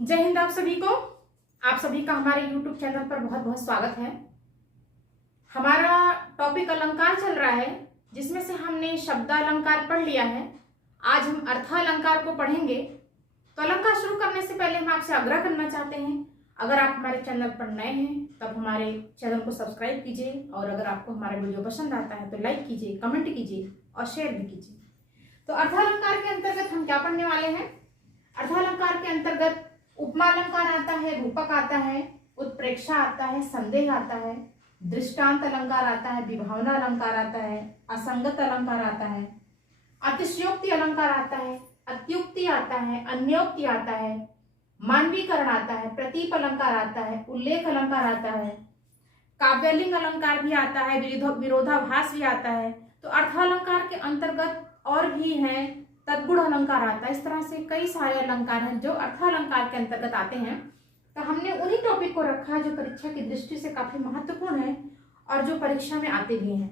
जय हिंद आप सभी को। आप सभी का हमारे YouTube चैनल पर बहुत बहुत स्वागत है। हमारा टॉपिक अलंकार चल रहा है, जिसमें से हमने शब्दालंकार पढ़ लिया है। आज हम अर्थालंकार को पढ़ेंगे। तो अलंकार शुरू करने से पहले हम आपसे आग्रह करना चाहते हैं, अगर आप हमारे चैनल पर नए हैं तब हमारे चैनल को सब्सक्राइब कीजिए, और अगर आपको हमारा वीडियो पसंद आता है तो लाइक कीजिए, कमेंट कीजिए और शेयर भी कीजिए। तो अर्थालंकार के अंतर्गत हम क्या पढ़ने वाले हैं? अर्थालंकार के अंतर्गत उपमा अलंकार आता है, रूपक आता है, उत्प्रेक्षा आता है, संदेह आता है, दृष्टांत अलंकार आता है, विभावना अलंकार आता है, असंगत अलंकार आता है, अतिशयोक्ति अलंकार आता है, अत्युक्ति आता है, अन्योक्ति आता है, मानवीकरण आता है, प्रतीप अलंकार आता है, उल्लेख अलंकार आता है, काव्यलिंग अलंकार भी आता है, विरोधाभास भी आता है। तो अर्थालंकार के अंतर्गत और भी हैं, तद्गुण अलंकार आता है। इस तरह से कई सारे अलंकार हैं जो अर्थालंकार के अंतर्गत आते हैं। तो हमने उन्हीं टॉपिक को रखा है जो परीक्षा की दृष्टि से काफी महत्वपूर्ण है और जो परीक्षा में आते भी हैं।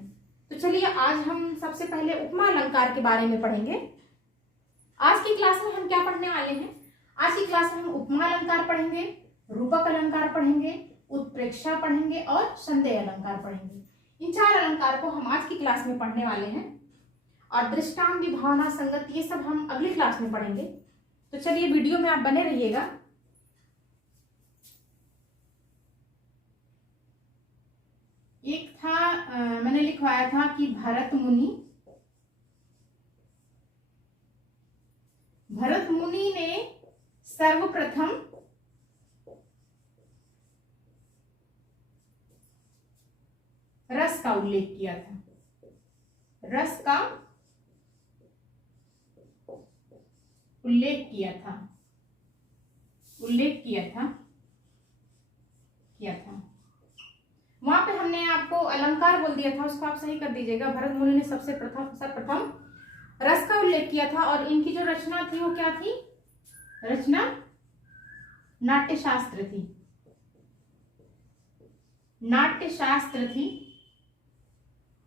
तो चलिए आज हम सबसे पहले उपमा अलंकार के बारे में पढ़ेंगे। आज की क्लास में हम क्या पढ़ने वाले हैं? आज की क्लास में हम उपमा अलंकार पढ़ेंगे, रूपक अलंकार पढ़ेंगे, उत्प्रेक्षा पढ़ेंगे और संदेह अलंकार पढ़ेंगे। इन चार अलंकार को हम आज की क्लास में पढ़ने वाले हैं, और दृष्टांत, विभावना, संगत ये सब हम अगली क्लास में पढ़ेंगे। तो चलिए वीडियो में आप बने रहिएगा। एक था मैंने लिखवाया था कि भरत मुनि ने सर्वप्रथम रस का उल्लेख किया था। रस का उल्लेख किया था वहां पे हमने आपको अलंकार बोल दिया था, उसको आप सही कर दीजिएगा। भरत मुनि ने सर्वप्रथम रस का उल्लेख किया था, और इनकी जो रचना थी वो क्या थी? रचना नाट्यशास्त्र थी।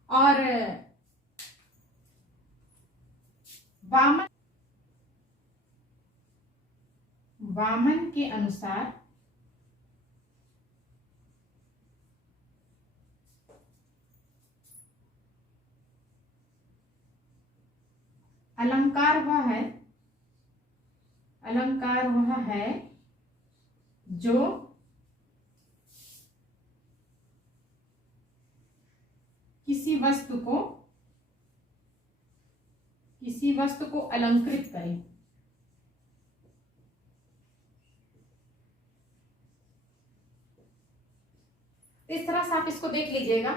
और वामन के अनुसार अलंकार वह है जो किसी वस्तु को अलंकृत करे। इस तरह से आप इसको देख लीजिएगा।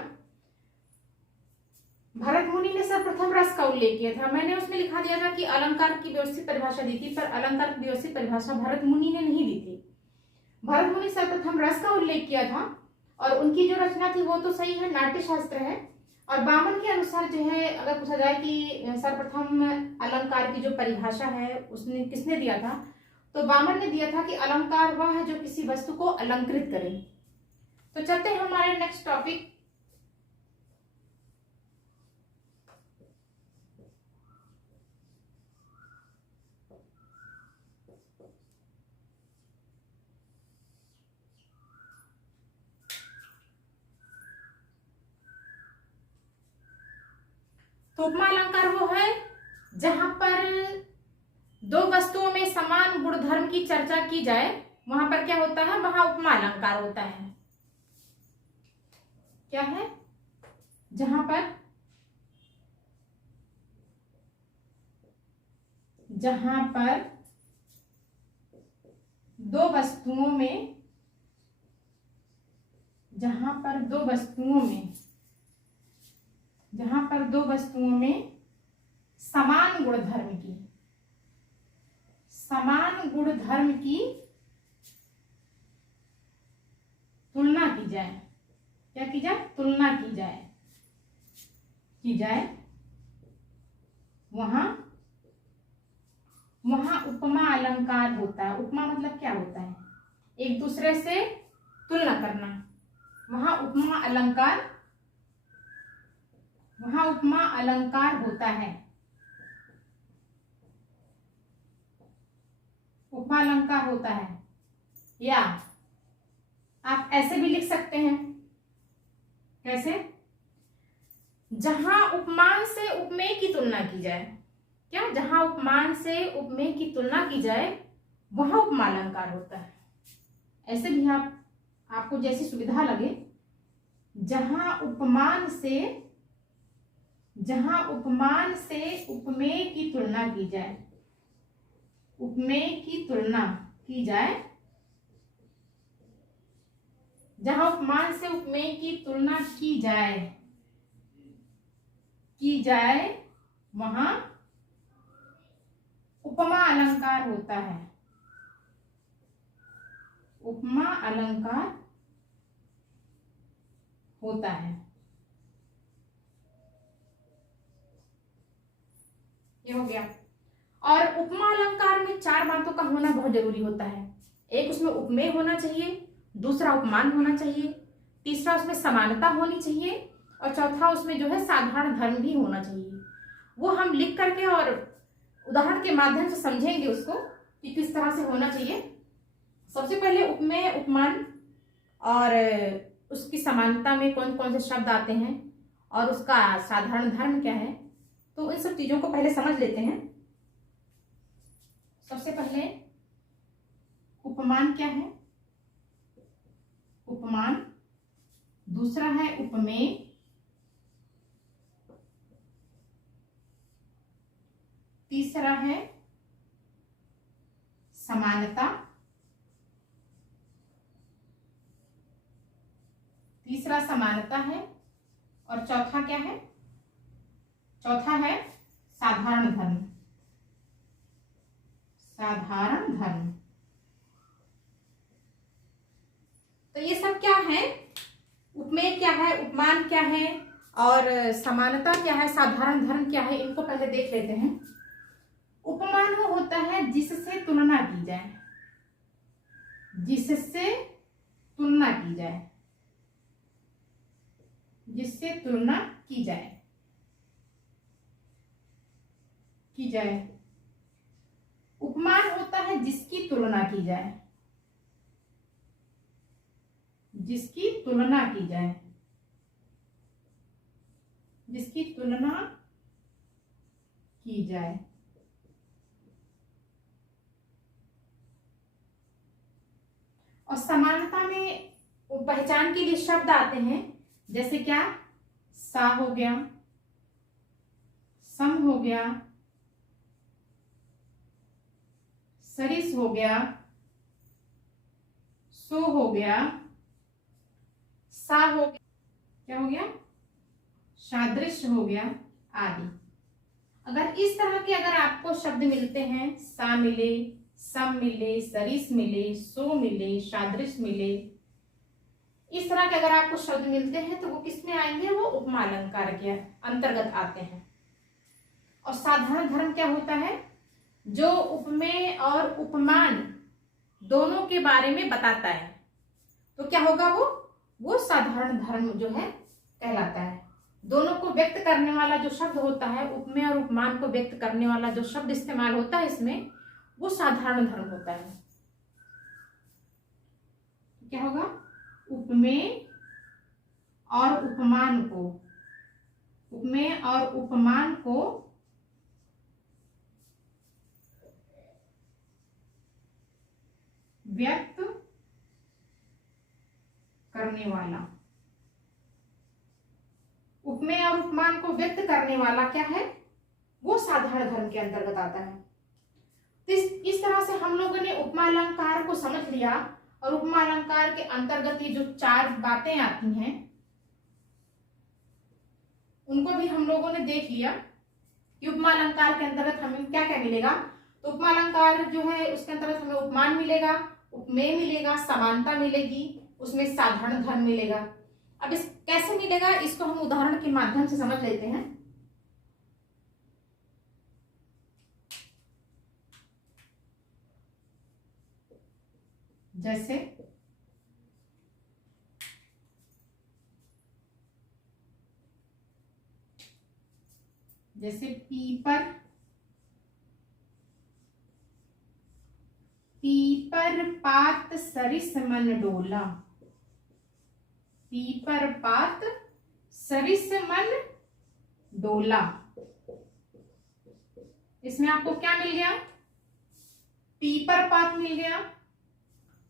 भरत मुनि ने सर्वप्रथम रस का उल्लेख किया था। मैंने उसमें लिखा दिया था कि अलंकार की व्यवस्थित परिभाषा दी थी, पर अलंकार की व्यवस्थित परिभाषा भरत मुनि ने नहीं दी थी। भरत मुनि सर्वप्रथम रस का उल्लेख किया था, और उनकी जो रचना थी वो तो सही है, नाट्यशास्त्र है। और वामन के अनुसार जो है, अगर पूछा जाए कि सर्वप्रथम अलंकार की जो परिभाषा है उसने किसने दिया था, तो वामन ने दिया था कि अलंकार वह है जो किसी वस्तु को अलंकृत करे। तो चलते हैं हमारे नेक्स्ट टॉपिक। तो उपमा अलंकार वो है जहां पर दो वस्तुओं में समान गुणधर्म की चर्चा की जाए, वहां पर क्या होता है? वहां उपमा अलंकार होता है। क्या है? जहां पर दो वस्तुओं में समान गुणधर्म की तुलना की जाए। क्या की जाए? तुलना की जाए। वहां उपमा अलंकार होता है। उपमा मतलब क्या होता है? एक दूसरे से तुलना करना। वहां उपमा अलंकार होता है। उपमा अलंकार होता है। या आप ऐसे भी लिख सकते हैं। कैसे? जहां उपमान से उपमेय की तुलना की जाए। क्या? जहां उपमान से उपमेय की तुलना की जाए वहां उपमा अलंकार होता है। ऐसे भी आपको जैसी सुविधा लगे। जहां उपमान से उपमेय की तुलना की जाए, उपमेय की तुलना की जाए, जहां उपमान से उपमेय की तुलना की जाए वहां उपमा अलंकार होता है। उपमा अलंकार होता है। ये हो गया। और उपमा अलंकार में 4 बातों का होना बहुत जरूरी होता है। एक, उसमें उपमेय होना चाहिए, दूसरा उपमान होना चाहिए, तीसरा उसमें समानता होनी चाहिए, और चौथा उसमें जो है साधारण धर्म भी होना चाहिए। वो हम लिख करके और उदाहरण के माध्यम से समझेंगे उसको कि किस तरह से होना चाहिए। सबसे पहले उपमेय, उपमान और उसकी समानता में कौन कौन से शब्द आते हैं और उसका साधारण धर्म क्या है, तो इन सब चीजों को पहले समझ लेते हैं। सबसे पहले उपमान क्या है? उपमान। दूसरा है उपमेय। तीसरा है समानता। तीसरा समानता है और चौथा क्या है? चौथा है साधारण धर्म। साधारण धर्म। तो ये सब क्या है? उपमेय क्या है, उपमान क्या है और समानता क्या है, साधारण धर्म क्या है, इनको पहले देख लेते हैं। उपमान वो होता है जिससे तुलना की जाए, जिससे तुलना की जाए, जिससे तुलना की जाए उपमान होता है जिसकी तुलना की जाए, जिसकी तुलना की जाए, जिसकी तुलना की जाए। और समानता में पहचान के लिए शब्द आते हैं, जैसे क्या? सा हो गया, सम हो गया, सरिस हो गया, सो हो गया, सा हो गया, क्या हो गया? सादृश्य हो गया, आदि। अगर इस तरह के अगर आपको शब्द मिलते हैं, सा मिले, सम मिले, सरिस मिले, सो मिले, सादृश्य मिले, इस तरह के अगर आपको शब्द मिलते हैं तो वो किसमें आएंगे? वो उपमा अलंकार के अंतर्गत आते हैं। और साधारण धर्म क्या होता है? जो उपमेय और उपमान दोनों के बारे में बताता है। तो क्या होगा? वो साधारण धर्म जो है कहलाता है। दोनों को व्यक्त करने वाला जो शब्द होता है, उपमेय और उपमान को व्यक्त करने वाला जो शब्द इस्तेमाल होता है इसमें, वो साधारण धर्म होता है। क्या होगा? उपमेय और उपमान को, उपमेय और उपमान को व्यक्त करने वाला, उपमेय और उपमान को व्यक्त करने वाला क्या है? वो साधारण धर्म के अंतर्गत आता है। तो इस तरह से हम लोगों ने उपमा अलंकार को समझ लिया। और उपमा अलंकार के अंतर्गत ये जो 4 बातें आती हैं उनको भी हम लोगों ने देख लिया कि उपमा अलंकार के अंतर्गत हमें क्या क्या मिलेगा। तो उपमा अलंकार जो है उसके अंतर्गत हमें उपमान मिलेगा, उपमेय मिलेगा, समानता मिलेगी, उसमें साधारण धर्म मिलेगा। अब इस कैसे मिलेगा इसको हम उदाहरण के माध्यम से समझ लेते हैं। जैसे पीपर, पीपल, पीपर पात सरिस मन डोला। पीपर पात सरिस मन डोला। इसमें आपको क्या मिल गया? पीपर पात मिल गया,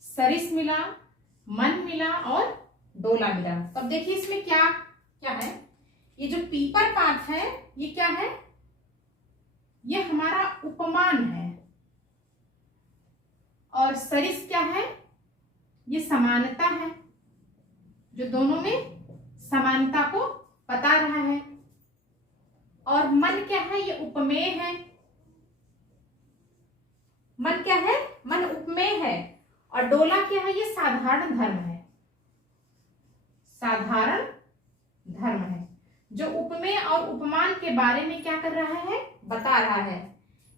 सरिस मिला, मन मिला और डोला मिला। तो अब देखिए इसमें क्या क्या है। ये जो पीपर पात है ये क्या है? ये हमारा उपमान है। और सरिस क्या है? ये समानता है, जो दोनों में समानता को बता रहा है। और मन क्या है? ये उपमेय है। मन क्या है? मन उपमेय है। और डोला क्या है? ये साधारण धर्म है। साधारण धर्म है जो उपमेय और उपमान के बारे में क्या कर रहा है? बता रहा है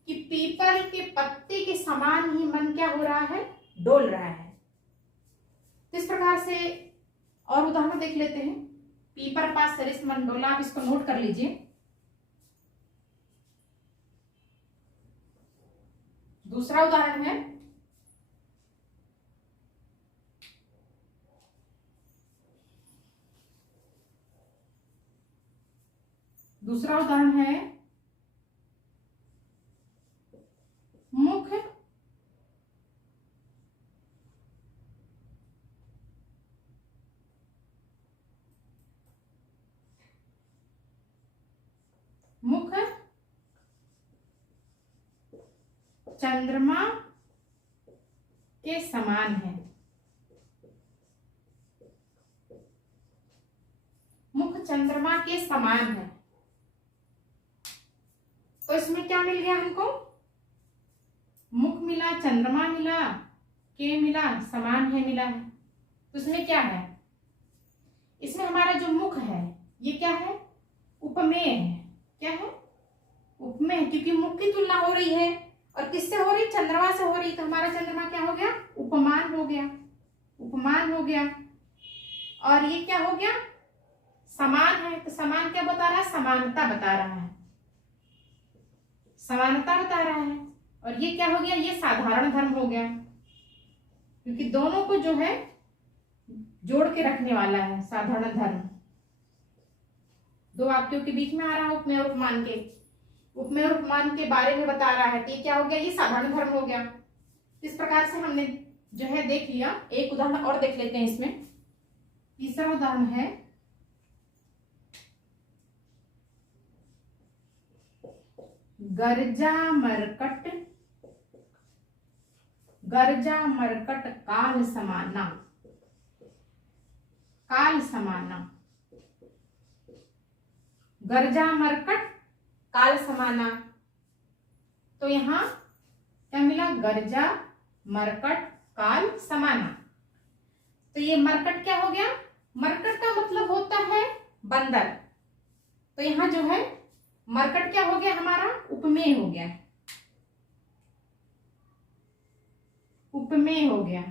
कि पीपल के पत्ते के समान ही मन क्या हो रहा है? डोल रहा है। तो इस प्रकार से और उदाहरण देख लेते हैं। पीपर पात सरिस मन डोला, आप इसको नोट कर लीजिए। दूसरा उदाहरण है, दूसरा उदाहरण है मुख मुख चंद्रमा के समान है। मुख चंद्रमा के समान है। तो इसमें क्या मिल गया हमको? मुख मिला, चंद्रमा मिला, के मिला, समान है मिला है। तो इसमें क्या है? इसमें हमारा जो मुख है ये क्या है? उपमेय है। क्या है? उपमेय, क्योंकि मुख की तुलना हो रही है और किससे हो रही? चंद्रमा से हो रही। तो हमारा चंद्रमा क्या हो गया? उपमान हो गया। उपमान हो गया। और ये क्या हो गया? समान है। तो समान क्या बता रहा है? समानता बता रहा है। समानता बता रहा है। और ये क्या हो गया? ये साधारण धर्म हो गया, क्योंकि दोनों को जो है जोड़ के रखने वाला है साधारण धर्म। दो वाक्यों के बीच में आ रहा है उपमेय और उपमान के। उपमेय और उपमान के बारे में बता रहा है। तो ये क्या हो गया? ये साधारण धर्म हो गया। इस प्रकार से हमने जो है देख लिया। एक उदाहरण और देख लेते हैं इसमें। तीसरा उदाहरण है गर्जा मरकट, गर्जा मरकट काल समाना। काल समाना। गर्जा मरकट काल समाना। तो यहां क्या मिला? गर्जा मरकट काल समाना। तो ये मरकट क्या हो गया? मरकट का मतलब होता है बंदर। तो यहां जो है मरकट क्या हो गया? हमारा उपमेय हो गया। उपमेय हो गया,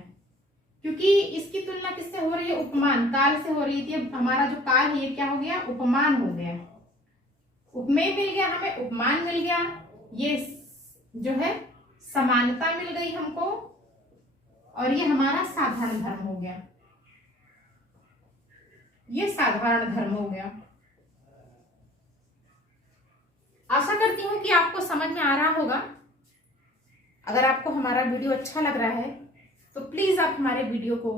क्योंकि इसकी तुलना किससे हो रही है? उपमान, काल से हो रही थी। अब हमारा जो काल है ये क्या हो गया? उपमान हो गया। उपमेय मिल गया हमें, उपमान मिल गया, ये जो है समानता मिल गई हमको, और ये हमारा साधारण धर्म हो गया। ये साधारण धर्म हो गया। आशा करती हूं कि आपको समझ में आ रहा होगा। अगर आपको हमारा वीडियो अच्छा लग रहा है तो प्लीज आप हमारे वीडियो को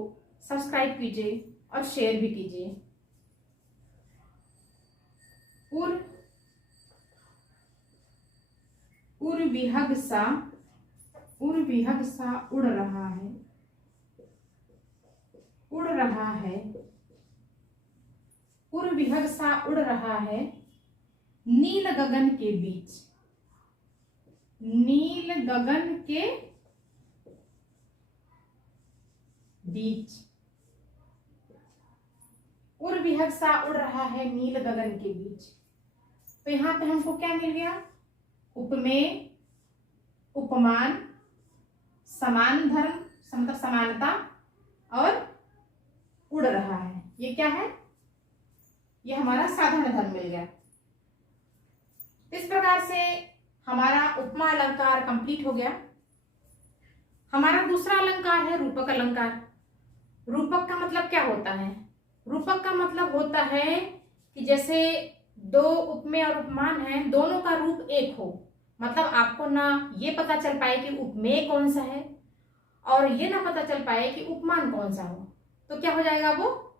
सब्सक्राइब कीजिए और शेयर भी कीजिए। उर्विहग सा उड़ रहा है, उड़ रहा है। उर्विहग सा उड़ रहा है नील गगन के बीच, नील गगन के बीच। उर्विहग सा उड़ रहा है नील गगन के बीच। तो यहां पे हमको क्या मिल गया? उपमेय, उपमान, समान धर्म मतलब समानता, और उड़ रहा है। ये क्या है? ये हमारा साधारण धर्म मिल गया। इस प्रकार से हमारा उपमा अलंकार कंप्लीट हो गया। हमारा दूसरा अलंकार है रूपक अलंकार। रूपक का मतलब क्या होता है? रूपक का मतलब होता है कि जैसे दो उपमेय और उपमान हैं, दोनों का रूप एक हो, मतलब आपको ना ये पता चल पाए कि उपमेय कौन सा है और ये ना पता चल पाए कि उपमान कौन सा हो, तो क्या हो जाएगा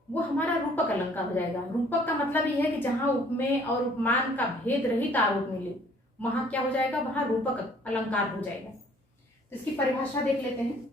वो हमारा रूपक अलंकार हो जाएगा। रूपक का मतलब ये है कि जहां उपमेय और उपमान का भेद रहित आरोप मिले वहां क्या हो जाएगा, वहां रूपक अलंकार हो जाएगा। तो इसकी परिभाषा देख लेते हैं।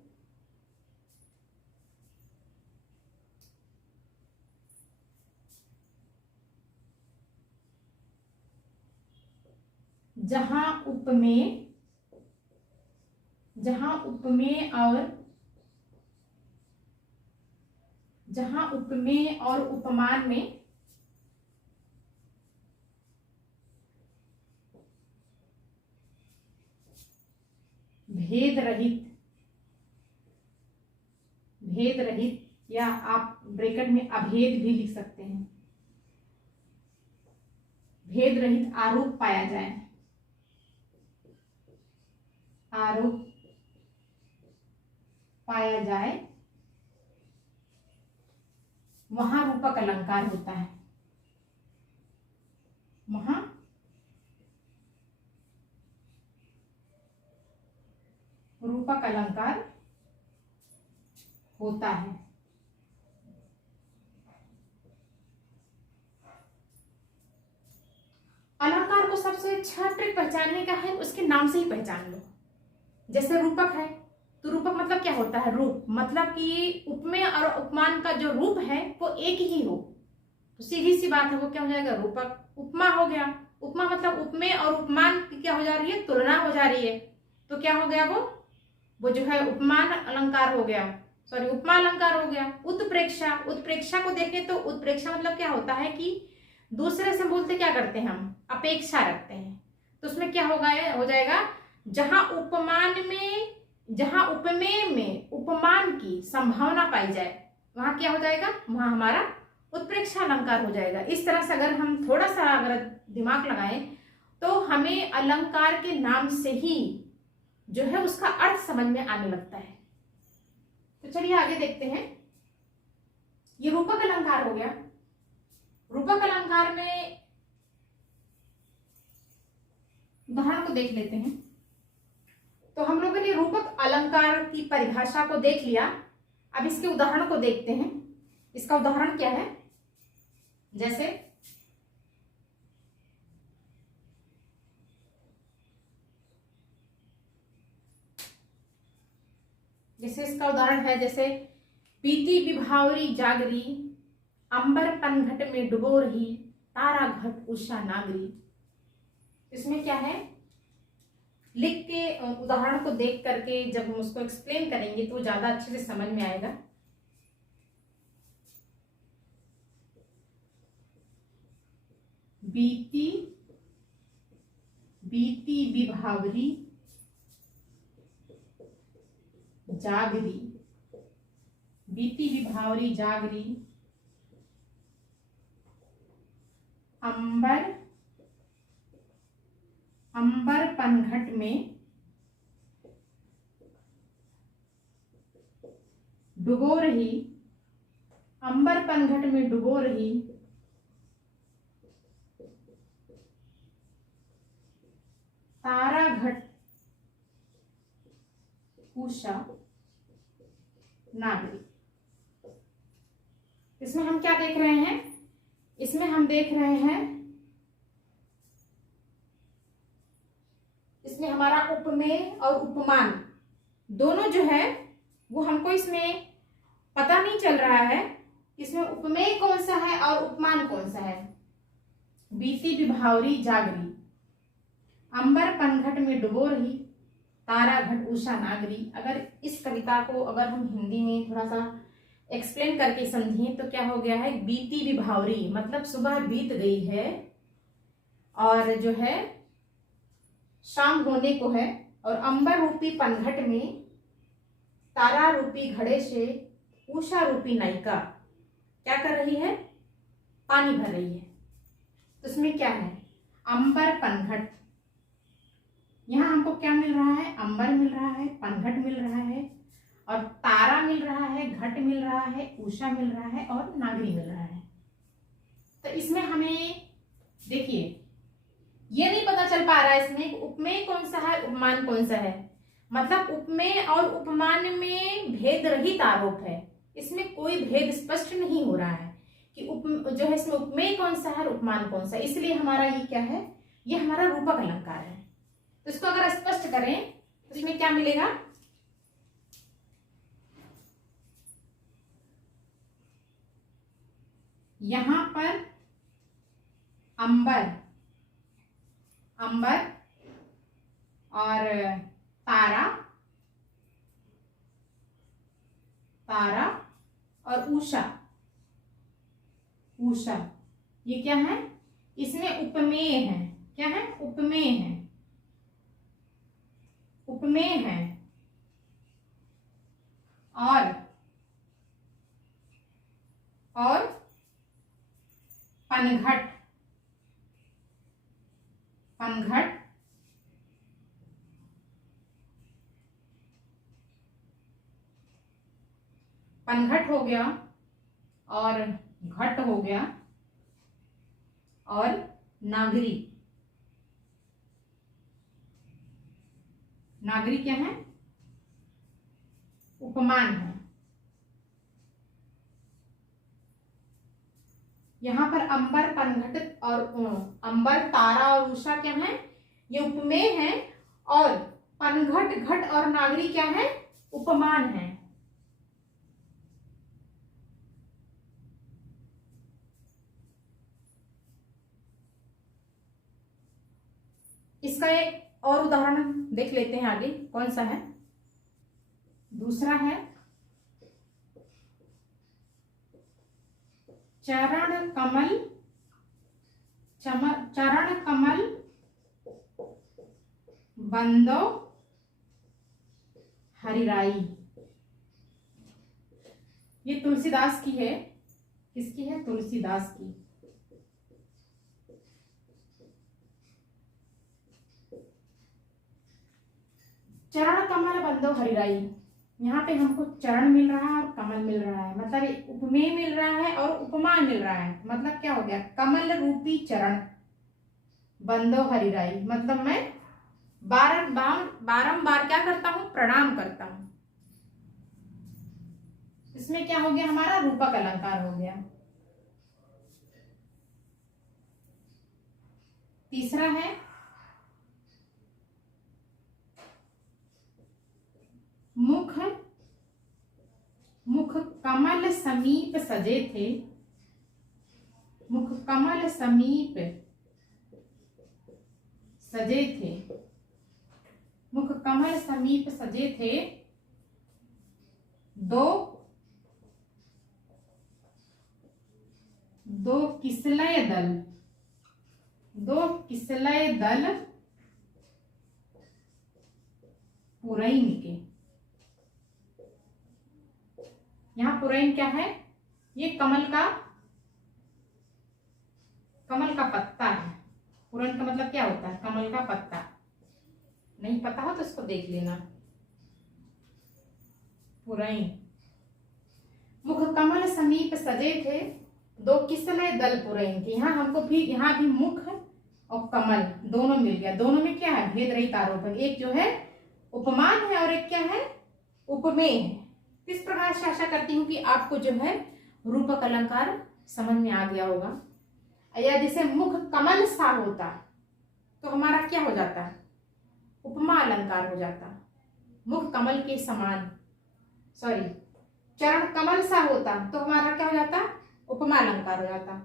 जहां उपमेय और उपमान में भेद रहित या आप ब्रैकेट में अभेद भी लिख सकते हैं, भेद रहित आरोप पाया जाए, वहां रूपक अलंकार होता है। वहां रूपक अलंकार होता है। अलंकार को सबसे अच्छा ट्रिक पहचानने का है उसके नाम से ही पहचान लो। जैसे रूपक है तो रूपक मतलब क्या होता है, रूप, मतलब कि उपमेय और उपमान का जो रूप है वो एक ही हो, तो सीधी सी बात है वो क्या हो जाएगा, रूपक। उपमा हो गया, उपमा मतलब उपमेय और उपमान की क्या हो जा रही है, तुलना हो जा रही है, तो क्या हो गया वो जो है उपमान अलंकार हो गया, सॉरी उपमा अलंकार हो गया। उत्प्रेक्षा को देखें तो उत्प्रेक्षा मतलब क्या होता है कि दूसरे से बोलते क्या करते हैं, हम अपेक्षा रखते हैं, तो उसमें क्या होगा, हो जाएगा जहां उपमेय में उपमान की संभावना पाई जाए वहां क्या हो जाएगा, वहां हमारा उत्प्रेक्षा अलंकार हो जाएगा। इस तरह से अगर हम थोड़ा सा अगर दिमाग लगाएं तो हमें अलंकार के नाम से ही जो है उसका अर्थ समझ में आने लगता है। तो चलिए आगे देखते हैं। ये रूपक अलंकार हो गया। रूपक अलंकार में उदाहरण को देख लेते हैं। तो हम लोगों ने रूपक अलंकार की परिभाषा को देख लिया, अब इसके उदाहरण को देखते हैं। इसका उदाहरण क्या है, जैसे इसका उदाहरण है, जैसे बीती विभावरी जागरी, अंबर पनघट में डुबो रही, तारा घट उषा नागरी। इसमें क्या है, लिख के उदाहरण को देख करके जब हम उसको एक्सप्लेन करेंगे तो ज्यादा अच्छे से समझ में आएगा। बीती विभावरी जागरी, बीती विभावरी जागरी, अंबर पनघट में डुबो रही, अंबर पनघट में डुबो रही, तारा घट उषा नागरी। इसमें हम क्या देख रहे हैं, इसमें हम देख रहे हैं, इसमें हमारा उपमेय और उपमान दोनों जो है वो हमको इसमें पता नहीं चल रहा है इसमें उपमेय कौन सा है और उपमान कौन सा है। बीती विभावरी जागरी, अंबर पनघट में डुबो रही, तारा घट उषा नागरी। अगर इस कविता को अगर हम हिंदी में थोड़ा सा एक्सप्लेन करके समझें तो क्या हो गया है, बीती विभावरी मतलब सुबह बीत गई है और जो है शाम होने को है, और अंबर रूपी पनघट में तारा रूपी घड़े से उषा रूपी नायिका क्या कर रही है, पानी भर रही है। तो इसमें क्या है, अंबर पनघट, यहां हमको क्या मिल रहा है, अंबर मिल रहा है, पनघट मिल रहा है, और तारा मिल रहा है, घट मिल रहा है, उषा मिल रहा है और नागरी मिल रहा है। तो इसमें हमें देखिए ये नहीं पता चल पा रहा है इसमें उपमेय कौन सा है, उपमान कौन सा है। मतलब उपमेय और उपमान में भेद रहित आरोप है, इसमें कोई भेद स्पष्ट नहीं हो रहा है कि जो है इसमें उपमेय कौन सा है और उपमान कौन सा है। इसलिए हमारा ये क्या है, ये हमारा रूपक अलंकार है। तो इसको अगर स्पष्ट करें तो इसमें क्या मिलेगा, यहां पर अंबर, अंबर और तारा, तारा और उषा, उषा ये क्या है, इसमें उपमेय है। क्या है, उपमेय है, उपमेय है। और पनघट, पनघट पनघट हो गया और घट हो गया और नागरी, नागरी क्या है, उपमान है। यहां पर अंबर, पनघट और अंबर, तारा और उषा क्या है, ये उपमेय है। और पनघट, घट और नागरी क्या है, उपमान है। इसका एक और उदाहरण देख लेते हैं आगे, कौन सा है। दूसरा है चरण कमल, चरण कमल बंदो हरिराई। ये तुलसीदास की है। किसकी है, तुलसीदास की। चरण कमल बंदो हरिराई, यहाँ पे हमको चरण मिल रहा है और कमल मिल रहा है, मतलब उपमेय मिल रहा है और उपमान मिल रहा है। मतलब क्या हो गया, कमल रूपी चरण बंदो हरिराई, मतलब मैं बारंबार क्या करता हूं, प्रणाम करता हूं। इसमें क्या हो गया, हमारा रूपक अलंकार हो गया। तीसरा है मुख, मुख कमल समीप सजे थे, मुख कमल समीप सजे थे, मुख कमल समीप सजे थे, दो किसलय दल, दो किसलय दल पुरैन के। यहां पुरैन क्या है, ये कमल का पत्ता है। पुरैन का मतलब क्या होता है, कमल का पत्ता। नहीं पता हो तो इसको देख लेना। पुरैन, मुख कमल समीप सजे थे, दो किसलय दल पुरैन के। यहाँ हमको भी, यहाँ भी मुख और कमल दोनों मिल गया। दोनों में क्या है, भेद रहित आरोप है। एक जो है उपमान है और एक क्या है, उपमेय है। इस प्रकार से आशा करती हूँ कि आपको जो है रूपक अलंकार समझ में आ गया होगा। या जैसे मुख कमल सा होता तो हमारा क्या हो जाता, उपमा अलंकार हो जाता। मुख कमल के समान, सॉरी, चरण कमल सा होता तो हमारा क्या हो जाता, उपमा अलंकार हो जाता।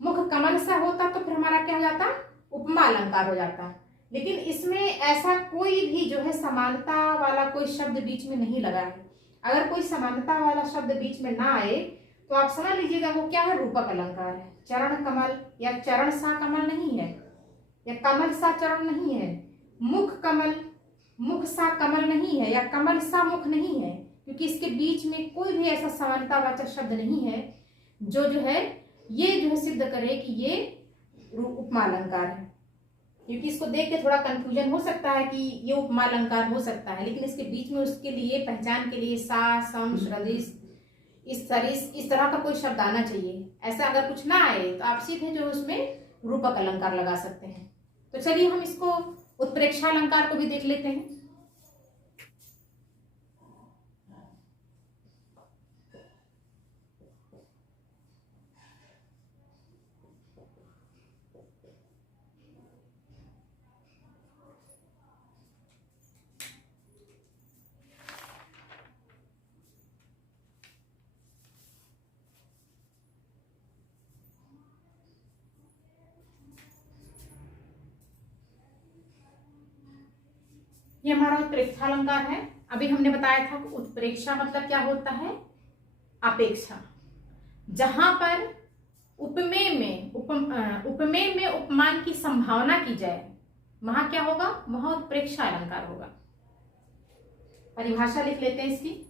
मुख कमल सा होता तो फिर हमारा क्या हो जाता, उपमा अलंकार हो जाता। लेकिन इसमें ऐसा कोई भी जो है समानता वाला कोई शब्द बीच में नहीं लगा है। अगर कोई समानता वाला शब्द बीच में ना आए तो आप समझ लीजिएगा वो क्या है, रूपक अलंकार है। चरण कमल या चरण सा कमल नहीं है, या कमल सा चरण नहीं है। मुख कमल, मुख सा कमल नहीं है, या कमल सा मुख नहीं है, क्योंकि इसके बीच में कोई भी ऐसा समानतावाचक शब्द नहीं है जो है ये जो है सिद्ध करे कि ये उपमा अलंकार है। क्योंकि इसको देख के थोड़ा कंफ्यूजन हो सकता है कि ये उपमा अलंकार हो सकता है, लेकिन इसके बीच में उसके लिए पहचान के लिए सा, सम, सदृश, इस सरिस, इस तरह का कोई शब्द आना चाहिए। ऐसा अगर कुछ ना आए तो आप सीधे जो उसमें रूपक अलंकार लगा सकते हैं। तो चलिए हम इसको उत्प्रेक्षा अलंकार को भी देख लेते हैं। ये हमारा उत्प्रेक्षा अलंकार है। अभी हमने बताया था कि उत्प्रेक्षा मतलब क्या होता है, अपेक्षा। जहां पर उपमेय में उपमान की संभावना की जाए, वहां क्या होगा, वहां उत्प्रेक्षा अलंकार होगा। परिभाषा लिख लेते हैं इसकी।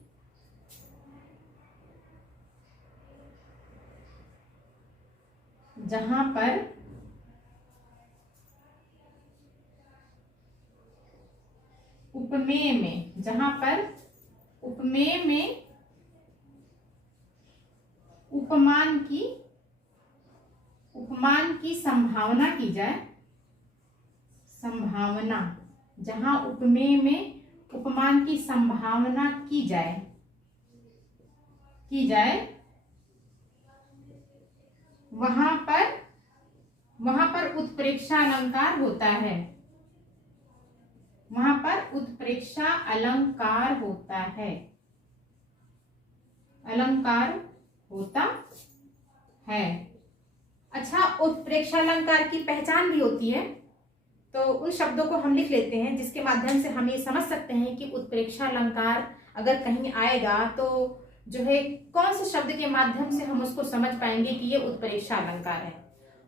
जहां पर उपमेय में उपमान की संभावना की जाए, जहां उपमेय में उपमान की संभावना की जाए वहां पर उत्प्रेक्षा अलंकार होता है। वहां पर उत्प्रेक्षा अलंकार होता है, अच्छा, उत्प्रेक्षा अलंकार की पहचान भी होती है, तो उन शब्दों को हम लिख लेते हैं जिसके माध्यम से हम ये समझ सकते हैं कि उत्प्रेक्षा अलंकार अगर कहीं आएगा तो जो है कौन से शब्द के माध्यम से हम उसको समझ पाएंगे कि ये उत्प्रेक्षा अलंकार है।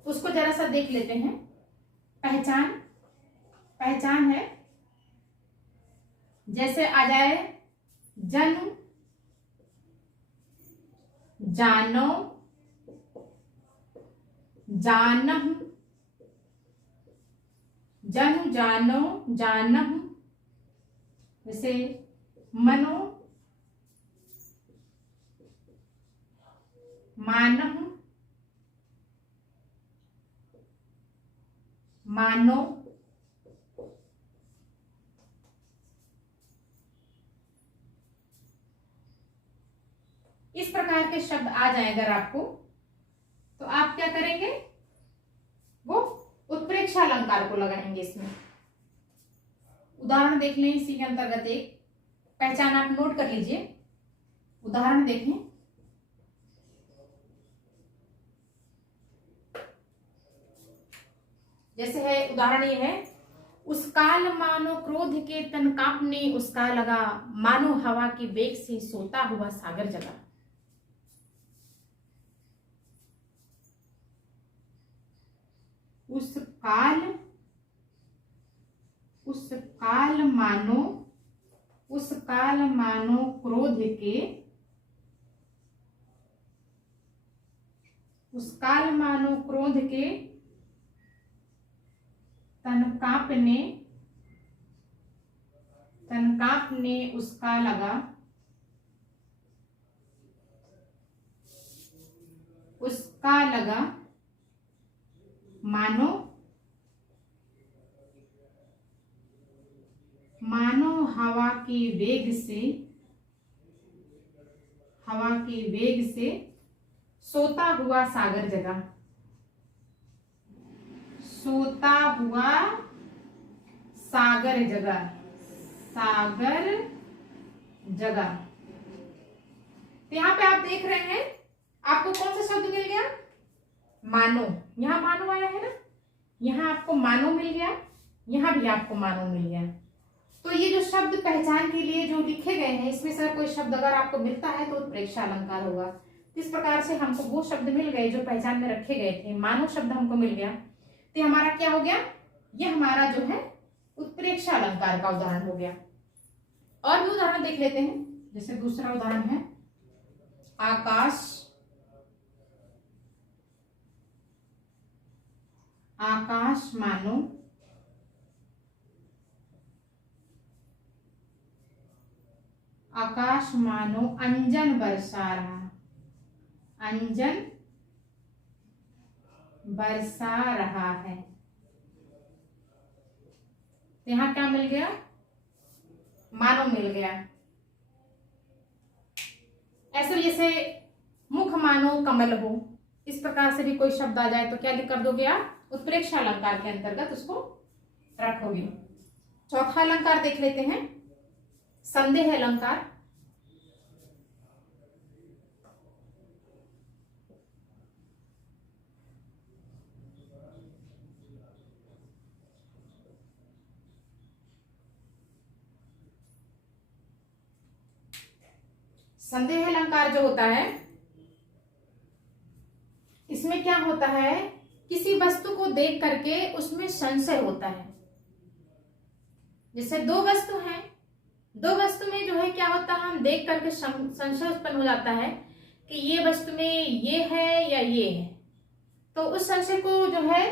उसको जरा सा देख लेते हैं। पहचान है, जैसे आ जाए जन, जानो, जानह, जन, जानो, जानह, जैसे मनो, मानह, मानो, इस प्रकार के शब्द आ जाए अगर आपको, तो आप क्या करेंगे, वो उत्प्रेक्षा अलंकार को लगाएंगे इसमें। उदाहरण देख लें इसी के अंतर्गत, एक पहचान आप नोट कर लीजिए। उदाहरण देखें, जैसे है, उदाहरण ये है, उस काल मानो क्रोध के तन कांपने उसका लगा, मानो हवा के वेग से सोता हुआ सागर जगा। उस काल मानो क्रोध के, उस काल मानो क्रोध के तन कांपने उसका लगा, मानो हवा के वेग से सोता हुआ सागर जगा। सोता हुआ सागर जगा। तो यहाँ पे आप देख रहे हैं, आपको कौन सा शब्द मिल गया, मानो। यहाँ मानो आया है ना, यहाँ आपको मानो मिल गया, यहाँ भी आपको मानो मिल गया। तो ये जो शब्द पहचान के लिए जो लिखे गए हैं, इसमें से कोई शब्द अगर आपको मिलता है तो उत्प्रेक्षा अलंकार होगा। इस प्रकार से हमको वो शब्द मिल गए जो पहचान में रखे गए थे। मानो शब्द हमको मिल गया, तो हमारा क्या हो गया, ये हमारा जो है उत्प्रेक्षा अलंकार का उदाहरण हो गया। और भी उदाहरण देख लेते हैं। जैसे दूसरा उदाहरण है, आकाश मानो आकाश मानो अंजन बरसा रहा, अंजन बरसा रहा है। यहां क्या मिल गया? मानो मिल गया। ऐसे जैसे मुख मानो कमल हो, इस प्रकार से भी कोई शब्द आ जाए तो क्या कर दोगे आप? उत्प्रेक्षा अलंकार के अंतर्गत उसको रखोगे। चौथा अलंकार देख लेते हैं, संदेह अलंकार। संदेह अलंकार जो होता है, इसमें क्या होता है? किसी वस्तु को देख करके उसमें संशय होता है। जैसे दो वस्तु हैं, दो वस्तु में जो है क्या होता है, हम देख करके संशय उत्पन्न हो जाता है कि ये वस्तु में ये है या ये है। तो उस संशय को जो है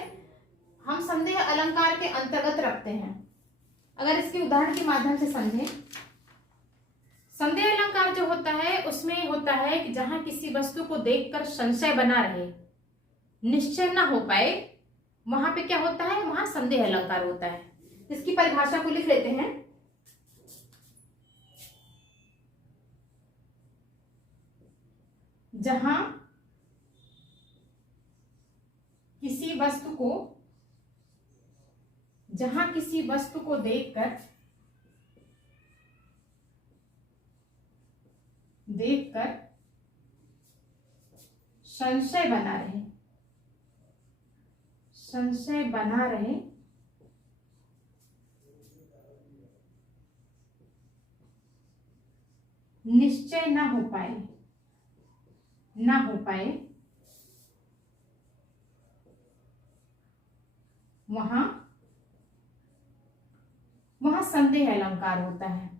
हम संदेह अलंकार के अंतर्गत रखते हैं। अगर इसके उदाहरण के माध्यम से समझें, संदेह अलंकार जो होता है उसमें होता है कि जहां किसी वस्तु को देखकर संशय बना रहे, निश्चय ना हो पाए, वहां पे क्या होता है? वहां संदेह अलंकार होता है। इसकी परिभाषा को लिख लेते हैं। जहां किसी वस्तु को देखकर संशय बना रहे, निश्चय ना हो पाए, वहां संदेह अलंकार होता है।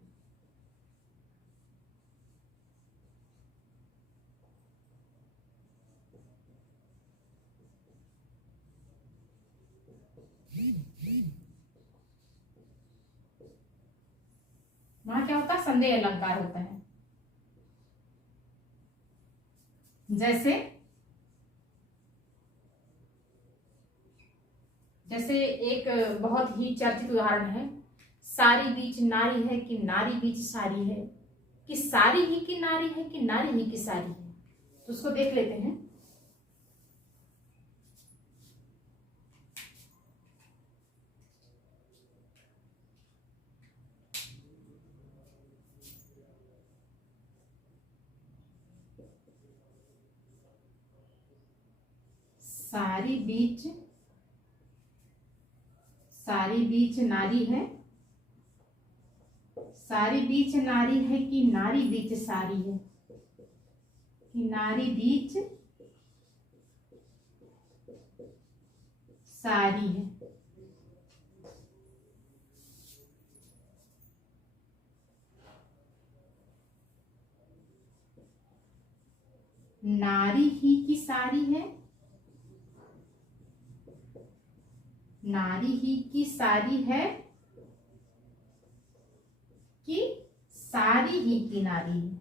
वहां क्या होता है? संदेह अलंकार होता है। जैसे एक बहुत ही चर्चित उदाहरण है, सारी बीच नारी है कि नारी बीच सारी है, कि सारी ही की नारी है कि नारी ही की सारी है। तो उसको देख लेते हैं। सारी बीच नारी है, सारी बीच नारी है कि नारी बीच सारी है, कि नारी बीच सारी है। नारी ही की सारी है, नारी ही की सारी है कि सारी ही की नारी है,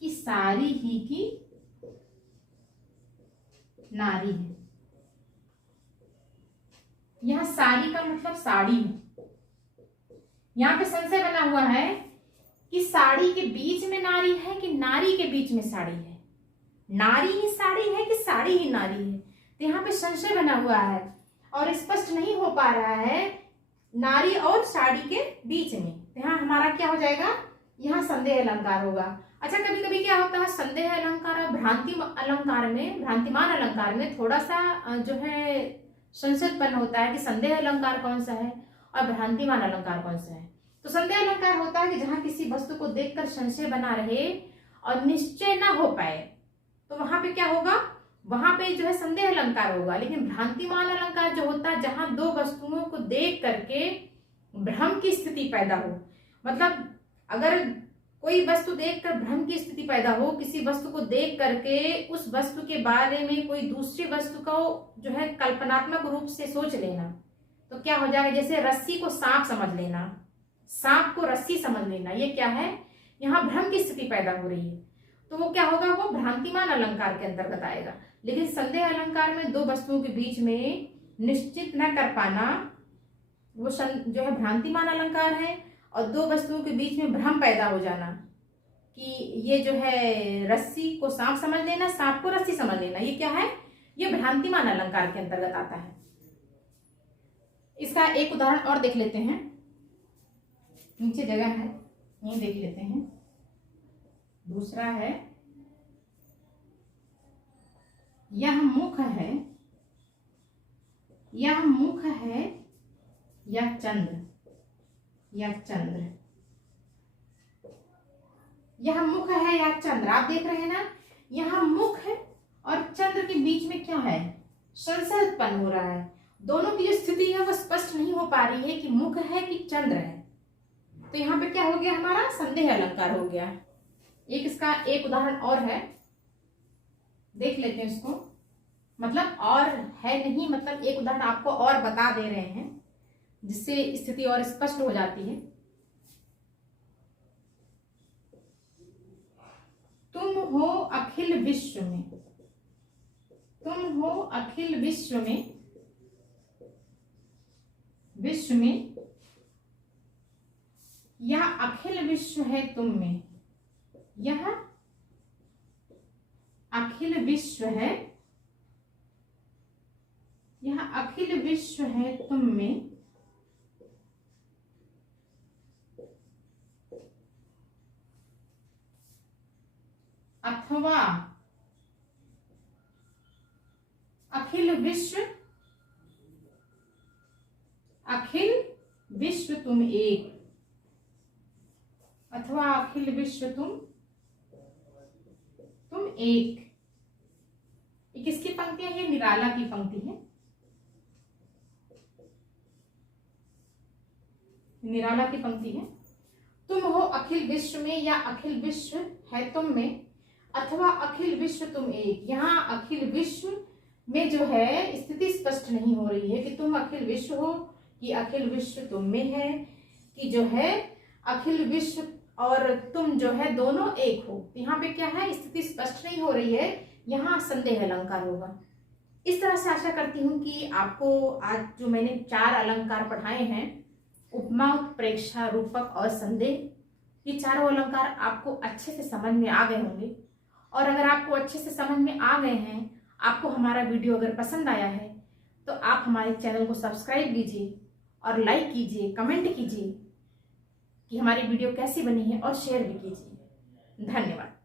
कि सारी ही की नारी है। यहां सारी का मतलब साड़ी है। यहां पे संशय बना हुआ है कि साड़ी के बीच में नारी है कि नारी के बीच में साड़ी है, नारी ही साड़ी है कि साड़ी ही नारी है। तो यहाँ पे संशय बना हुआ है और स्पष्ट नहीं हो पा रहा है नारी और साड़ी के बीच में। तो यहाँ हमारा क्या हो जाएगा? यहाँ संदेह अलंकार होगा। अच्छा, कभी कभी क्या होता है, संदेह अलंकार और भ्रांतिमान अलंकार में थोड़ा सा जो है संशय उत्पन्न होता है कि संदेह अलंकार कौन सा है और भ्रांतिमान अलंकार कौन सा है। तो संदेह अलंकार होता है कि जहां किसी वस्तु को देखकर संशय बना रहे और निश्चय ना हो पाए, तो वहां पे क्या होगा? वहां पे जो है संदेह अलंकार होगा। लेकिन भ्रांतिमान अलंकार जो होता है, जहां दो वस्तुओं को देख करके भ्रम की स्थिति पैदा हो, मतलब अगर कोई वस्तु देखकर भ्रम की स्थिति पैदा हो, किसी वस्तु को देख करके उस वस्तु के बारे में कोई दूसरी वस्तु को जो है कल्पनात्मक रूप से सोच लेना, तो क्या हो जाएगा? जैसे रस्सी को सांप समझ लेना, सांप को रस्सी समझ लेना, ये क्या है? यहाँ भ्रम की स्थिति पैदा हो रही है, तो वो क्या होगा, वो भ्रांतिमान अलंकार के अंतर्गत आएगा। लेकिन संदेह अलंकार में दो वस्तुओं के बीच में निश्चित न कर पाना, वो जो है भ्रांतिमान अलंकार है। और दो वस्तुओं के बीच में भ्रम पैदा हो जाना कि ये जो है रस्सी को सांप समझ लेना, सांप को रस्सी समझ लेना, ये क्या है, ये भ्रांतिमान अलंकार के अंतर्गत आता है। इसका एक उदाहरण और देख लेते हैं, नीचे जगह है, यही देख लेते हैं। दूसरा है, यह मुख है, यह मुख है या चंद्र, या चंद्र, यह मुख है या चंद्र। आप देख रहे हैं ना, यहां मुख है और चंद्र के बीच में क्या है, संशय उत्पन्न हो रहा है। दोनों की जो स्थिति है वो स्पष्ट नहीं हो पा रही है कि मुख है कि चंद्र है। तो यहाँ पे क्या हो गया, हमारा संदेह अलंकार हो गया। एक इसका एक उदाहरण और है, देख लेते हैं इसको। मतलब और है नहीं, मतलब एक उदाहरण आपको और बता दे रहे हैं जिससे स्थिति और स्पष्ट हो जाती है। तुम हो अखिल विश्व में, तुम हो अखिल विश्व में, विश्व में, यह अखिल विश्व है तुम में, यह अखिल विश्व है, यह अखिल विश्व है तुम में, अथवा अखिल विश्व, अखिल विश्व तुम एक, अथवा अखिल विश्व तुम एक। ये किसकी पंक्ति है, ये निराला की पंक्ति है, निराला की पंक्ति है। तुम हो अखिल विश्व में या अखिल विश्व है तुम में, अथवा अखिल विश्व तुम एक। यहाँ अखिल विश्व में जो है स्थिति स्पष्ट नहीं हो रही है कि तुम अखिल विश्व हो कि अखिल विश्व तुम में है, कि जो है अखिल विश्व और तुम जो है दोनों एक हो। यहाँ पे क्या है, स्थिति स्पष्ट नहीं हो रही है, यहाँ संदेह अलंकार होगा। इस तरह से आशा करती हूँ कि आपको आज जो मैंने 4 अलंकार पढ़ाए हैं, उपमा, उत्प्रेक्षा, रूपक और संदेह, ये चारों अलंकार आपको अच्छे से समझ में आ गए होंगे। और अगर आपको अच्छे से समझ में आ गए हैं, आपको हमारा वीडियो अगर पसंद आया है, तो आप हमारे चैनल को सब्सक्राइब कीजिए और लाइक कीजिए, कमेंट कीजिए कि हमारी वीडियो कैसी बनी है, और शेयर भी कीजिए। धन्यवाद।